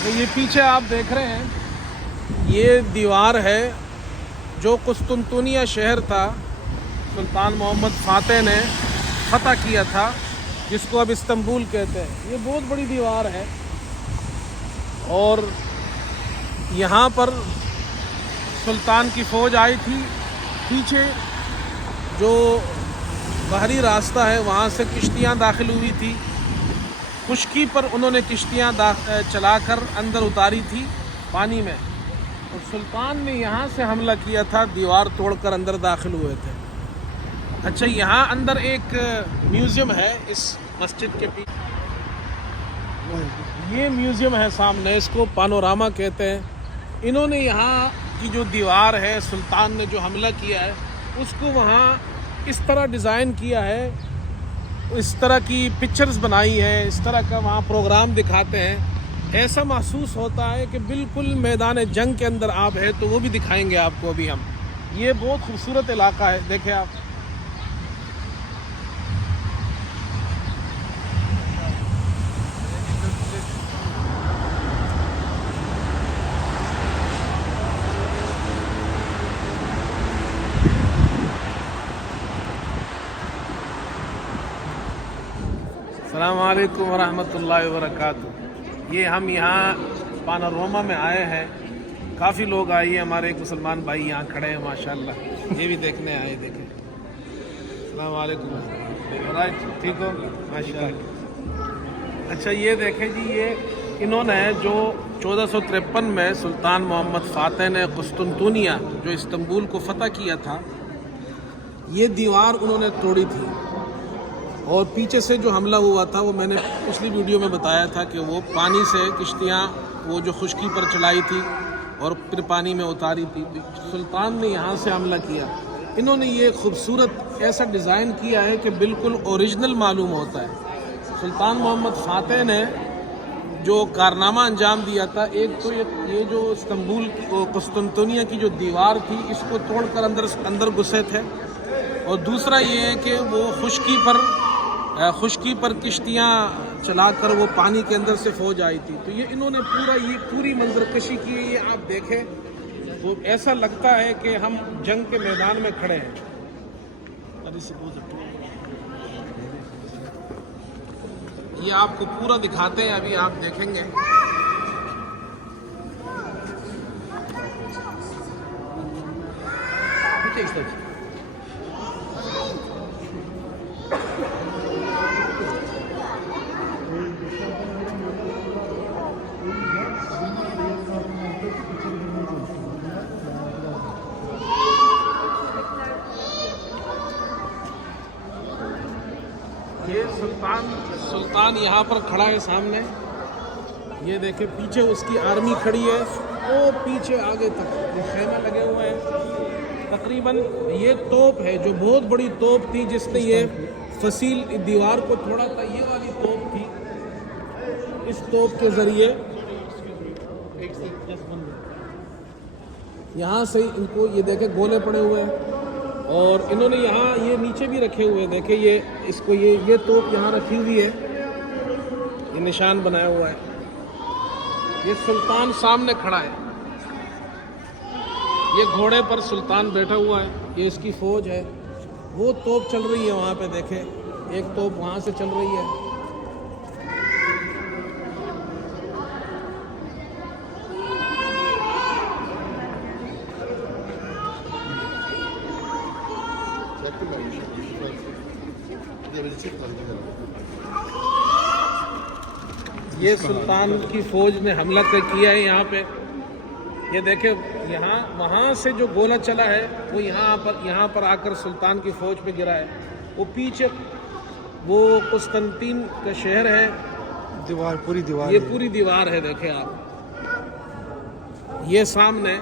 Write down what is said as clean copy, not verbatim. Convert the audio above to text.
तो ये पीछे आप देख रहे हैं, ये दीवार है जो कुस्तुनतुनिया शहर था, सुल्तान मोहम्मद फातेह ने फतह किया था, जिसको अब इस्तांबुल कहते हैं। ये बहुत बड़ी दीवार है और यहाँ पर सुल्तान की फ़ौज आई थी। पीछे जो बाहरी रास्ता है वहाँ से किश्तियाँ दाखिल हुई थी, खुश्की पर उन्होंने किश्तियाँ चलाकर अंदर उतारी थी पानी में, और सुल्तान ने यहाँ से हमला किया था, दीवार तोड़कर अंदर दाखिल हुए थे। अच्छा, यहाँ अंदर एक म्यूज़ियम है इस मस्जिद के पीछे, ये म्यूज़ियम है सामने, इसको पानोरामा कहते हैं। इन्होंने यहाँ की जो दीवार है, सुल्तान ने जो हमला किया है उसको वहाँ इस तरह डिज़ाइन किया है, इस तरह की पिक्चर्स बनाई है, इस तरह का वहाँ प्रोग्राम दिखाते हैं। ऐसा महसूस होता है कि बिल्कुल मैदान जंग के अंदर आप हैं, तो वो भी दिखाएंगे आपको अभी हम। ये बहुत खूबसूरत इलाका है, देखें आप। अस्सलाम वालेकुम वरहमतुल्लाहि वबरकातुहू। ये हम यहाँ पानोरामा में आए हैं, काफ़ी लोग आए हैं, हमारे एक मुसलमान भाई यहाँ खड़े हैं माशाल्लाह, ये भी देखने आए। देखें, अस्सलाम वालेकुम। राइट, ठीक हो माशाल्लाह। अच्छा, ये देखें जी, ये इन्होंने जो 1453 में सुल्तान मोहम्मद फातेह ने कुस्तुनतुनिया जो इस्तांबुल को फ़तह किया था, ये दीवार उन्होंने तोड़ी थी। और पीछे से जो हमला हुआ था वो मैंने पिछली वीडियो में बताया था कि वो पानी से किश्तियाँ वो जो खुश्की पर चलाई थी और फिर पानी में उतारी थी। सुल्तान ने यहाँ से हमला किया। इन्होंने ये खूबसूरत ऐसा डिज़ाइन किया है कि बिल्कुल ओरिजिनल मालूम होता है। सुल्तान मोहम्मद फातेह ने जो कारनामा अंजाम दिया था, एक तो ये जो इस्तांबुल कुस्तुनतुनिया की जो दीवार थी, इसको तोड़कर अंदर घुसे थे, और दूसरा ये है कि वो खुश्की पर किश्तियाँ चलाकर वो पानी के अंदर से फ़ौज आई थी। तो ये इन्होंने ये पूरी मंजरकशी की है। ये आप देखें तो ऐसा लगता है कि हम जंग के मैदान में खड़े हैं। ये आपको पूरा दिखाते हैं, अभी आप देखेंगे। ये सुल्तान यहाँ पर खड़ा है सामने। ये देखे पीछे उसकी आर्मी खड़ी है, वो पीछे आगे तक ये खेमे लगे हुए हैं। तकरीबन ये तोप है जो बहुत बड़ी तोप थी, जिसने ये फसील दीवार को तोड़ा था। ये वाली तोप थी, इस तोप के ज़रिए यहाँ से इनको ये देखे गोले पड़े हुए हैं, और इन्होंने यहाँ ये नीचे भी रखे हुए हैं। देखे ये तोप यहाँ रखी हुई है, ये निशान बनाया हुआ है। ये सुल्तान सामने खड़ा है, ये घोड़े पर सुल्तान बैठा हुआ है, ये इसकी फ़ौज है। वो तोप चल रही है वहाँ पे, देखे एक तोप वहाँ से चल रही है। ये सुल्तान की फ़ौज ने हमला किया है यहाँ पे। ये देखे यहाँ वहाँ से जो गोला चला है वो यहाँ पर आकर सुल्तान की फ़ौज पे गिरा है। वो पीछे वो कुस्तुनतीन का शहर है, पूरी दीवार ये पूरी दीवार है। देखे आप, ये सामने